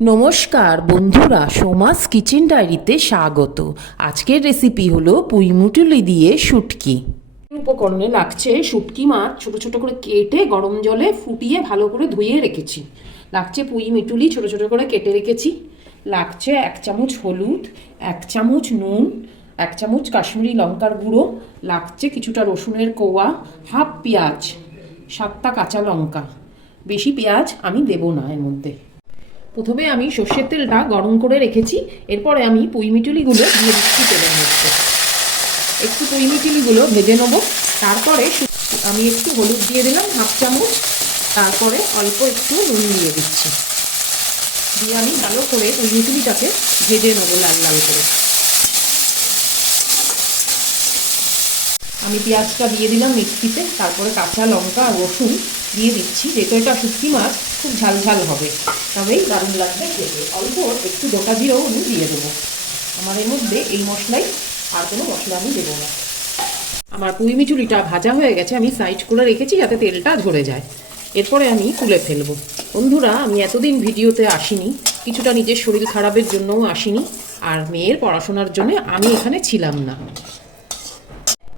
নমস্কার বন্ধুরা, সোমাস কিচেন ডায়েরিতে স্বাগত। আজকের রেসিপি হলো পুঁইমুটুলি দিয়ে শুটকি। উপকরণে লাগছে শুটকি মাছ, ছোট ছোট করে কেটে গরম জলে ফুটিয়ে ভালো করে ধুয়ে রেখেছি। লাগছে পুঁই মিটুলি, ছোট ছোট করে কেটে রেখেছি। লাগছে এক চামচ হলুদ, এক চামচ নুন, এক চামচ কাশ্মীরি লঙ্কার গুঁড়ো, লাগছে কিছুটা রসুনের কোয়া, হাফ পেঁয়াজ, সাতটা কাঁচা লঙ্কা। বেশি পেঁয়াজ আমি দেবো না এর মধ্যে। প্রথমে আমি সর্ষের তেলটা গরম করে রেখেছি, এরপরে আমি পুঁই মিটুলিগুলো দিয়ে দিচ্ছি তেলের মধ্যে। একটু পুঁই মিটুলিগুলো ভেজে নেব, তারপরে আমি একটু হলুদ দিয়ে দিলাম, হাফ চামচ, তারপরে অল্প একটু নুন দিয়ে দিচ্ছি। দিয়ে আমি ভালো করে পুঁই মিটুলিটাকে ভেজে নেব লাল লাল করে। আমি পেঁয়াজটা দিয়ে দিলাম মিক্সিতে, তারপরে কাঁচা লঙ্কা রসুন দিয়ে দিচ্ছি, যেহেতু এটা শুটকি মাছ খুব ঝাল ঝাল হবে। তবেই দারুণ লাগবে খেতে। অল্প একটু গোটা জিরেও আমি দিয়ে দেবো। আমার এর মধ্যে এই মশলাই আর কোনো মশলা আমি দেবো না। আমার পুঁই মিচুরিটা ভাজা হয়ে গেছে, আমি সাইড করে রেখেছি যাতে তেলটা ঝরে যায়। এরপরে আমি তুলে ফেলব। বন্ধুরা, আমি এতদিন ভিডিওতে আসিনি, কিছুটা নিজের শরীর খারাপের জন্যও আসিনি, আর মেয়ের পড়াশোনার জন্য আমি এখানে ছিলাম না।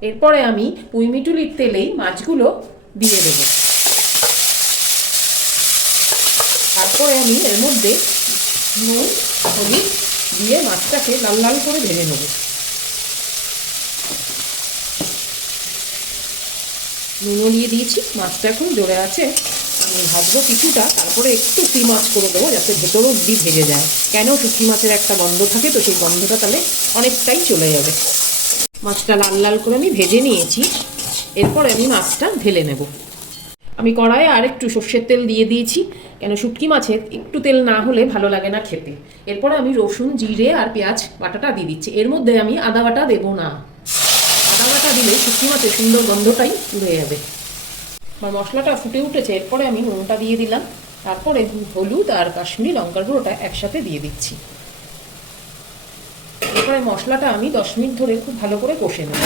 এরপরে আমি পুঁইমিটুলির তেলেই মাছগুলো দিয়ে দেবো। তারপরে আমি এর মধ্যে নুন, হলুদ দিয়ে মাছটাকে লাল লাল করে ভেজে নেব। নুনও দিয়ে দিয়েছি, মাছটা এখন জোরে আছে। আমি ভাজবো কিছুটা, তারপরে একটু ফ্রি মাছ করে দেবো যাতে ভেতরও অব্দি ভেজে যায়। কেন শুটকি মাছের একটা গন্ধ থাকে, তো সেই গন্ধটা তাহলে অনেকটাই চলে যাবে। মাছটা লাল লাল করে আমি ভেজে নিয়েছি। এরপরে আমি মাছটা ঢেলে নেব। আমি কড়াইয়ে আর একটু সর্ষের তেল দিয়ে দিয়েছি। কেন শুটকি মাছের একটু তেল না হলে ভালো লাগে না খেতে। এরপরে আমি রসুন, জিরে আর পেঁয়াজ বাটাটা দিয়ে দিচ্ছি। এর মধ্যে আমি আদা বাটা দেবো না। আদা বাটা দিলে শুটকি মাছের সুন্দর গন্ধটাই উড়ে যাবে। আমার মশলাটা ফুটে উঠেছে। এরপরে আমি নুনটা দিয়ে দিলাম। তারপরে হলুদ আর কাশ্মীরি লঙ্কার গুঁড়োটা একসাথে দিয়ে দিচ্ছি। এরপরে মশলাটা আমি দশ মিনিট ধরে খুব ভালো করে কষে নেব।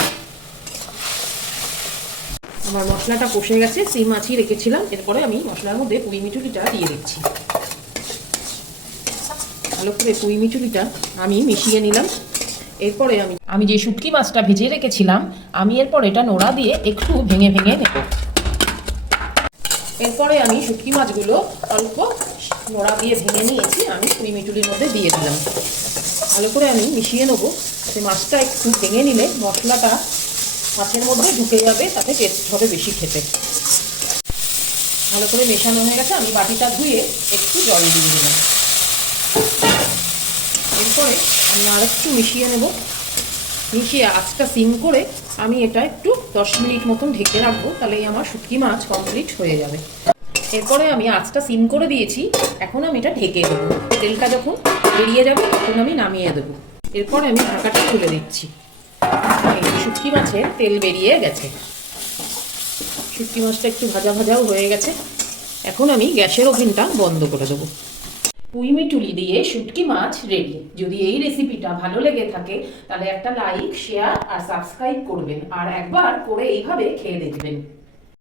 আমার মশলাটা কষে গেছে, সেই মাছই রেখেছিলাম। এরপরে আমি মশলার মধ্যে পুঁই মিচুরিটা দিয়ে দিচ্ছি। ভালো করে পুঁই মিচুরিটা আমি মিশিয়ে নিলাম। এরপরে আমি আমি যে শুটকি মাছটা ভেজে রেখেছিলাম, আমি এরপর এটা নোড়া দিয়ে একটু ভেঙে ভেঙে নেব। এরপরে আমি শুটকি মাছগুলো অল্প নোড়া দিয়ে ভেঙে নিয়েছি, আমি পুঁই মিচুরির মধ্যে দিয়ে দিলাম। ভালো করে আমি মিশিয়ে নেব। সে মাছটা একটু ভেঙে নিলে মশলাটা মাছের মধ্যে ঢুকে যাবে, তাতে টেস্ট হবে বেশি খেতে। ভালো করে মেশানো হয়ে গেছে, আমি বাটিটা ধুয়ে একটু জল দিয়ে দিলাম। এরপরে আমি আর একটু মিশিয়ে নেব। মিশিয়ে আঁচটা সিম করে আমি এটা একটু দশ মিনিট মতন ঢেকে রাখব তাহলেই আমার শুটকি মাছ কমপ্লিট হয়ে যাবে। এরপরে আমি আঁচটা সিম করে দিয়েছি, এখন আমি এটা ঢেকে দেবো। তেলটা যখন বেরিয়ে যাবে, তখন আমি নামিয়ে দেবো। এরপরে আমি ঢাকাটা খুলে দিচ্ছি। শুটকি মাছের তেল বেরিয়ে গেছে। শুটকি মাছটা একটু ভাজা ভাজাও হয়ে গেছে। এখন আমি গ্যাসের ওভেনটা বন্ধ করে দেবো। টুলি দিয়ে শুটকি মাছ রেডি যদি এই রেসিপিটা ভালো লেগে থাকে, তাহলে একটা লাইক শেয়ার আর সাবস্ক্রাইব করবেন। আর একবার করে এইভাবে খেয়ে দেখবেন।